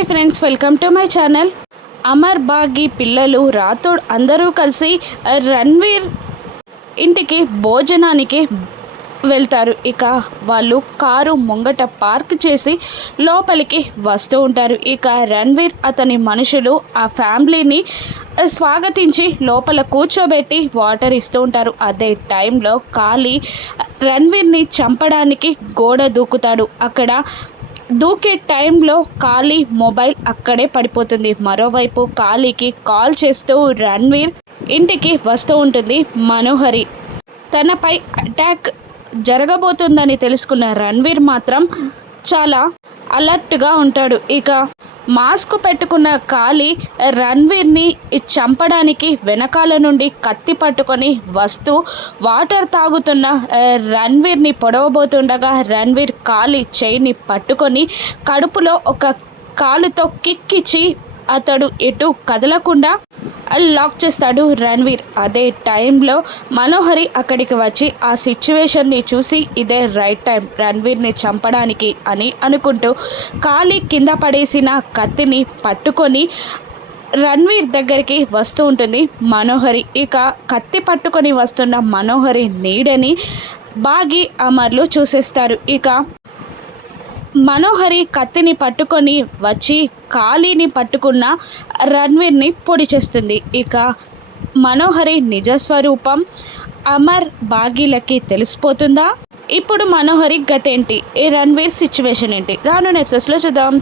Hi friends, welcome to my channel. Amar, బాగి పిల్లలు, రాథోడ్ అందరూ కలిసి రణ్వీర్ ఇంటికి భోజనానికి వెళ్తారు. ఇక వాళ్ళు కారు ముంగట పార్క్ చేసి లోపలికి వస్తూ ఉంటారు. ఇక రణ్వీర్ అతని మనుషులు ఆ ఫ్యామిలీని స్వాగతించి లోపల కూర్చోబెట్టి వాటర్ ఇస్తూ ఉంటారు. అదే టైంలో కాళీ రణ్వీర్ని చంపడానికి గోడ దూకుతాడు. అక్కడ దూకే టైంలో కాళీ మొబైల్ అక్కడే పడిపోతుంది. మరోవైపు కాళీకి కాల్ చేస్తూ రణ్వీర్ ఇంటికి వస్తూ ఉంటుంది మనోహరి. తనపై అటాక్ జరగబోతుందని తెలుసుకున్న రణ్వీర్ మాత్రం చాలా అలర్ట్గా ఉంటాడు. ఇక మాస్క్ పెట్టుకున్న కాళీ రణ్వీర్ని చంపడానికి వెనకాల నుండి కత్తి పట్టుకొని వస్తూ వాటర్ తాగుతున్న రణ్వీర్ని పొడవబోతుండగా రణ్వీర్ కాళీ చేయిని పట్టుకొని కడుపులో ఒక కాలుతో కిక్ ఇచ్చి అతడు ఎటు కదలకుండా లాక్ చేస్తాడు రణ్వీర్. అదే టైంలో మనోహరి అక్కడికి వచ్చి ఆ సిచ్యువేషన్ని చూసి ఇదే రైట్ టైం రణ్వీర్ని చంపడానికి అని అనుకుంటూ కాళీ కింద పడేసిన కత్తిని పట్టుకొని రణ్వీర్ దగ్గరికి వస్తూ ఉంటుంది మనోహరి. ఇక కత్తి పట్టుకొని వస్తున్న మనోహరి నీడని బాగి అమర్లు చూసేస్తారు. ఇక మనోహరి కత్తిని పట్టుకొని వచ్చి కాళీని పట్టుకున్న రణ్వీర్ని పొడి చేస్తుంది. ఇక మనోహరి నిజస్వరూపం అమర్, బాగీలకి తెలిసిపోతుందా? ఇప్పుడు మనోహరి గతేంటి, ఈ రణ్వీర్ సిచ్యువేషన్ ఏంటి, రాను ఎపిసోడ్స్లో చూద్దాం.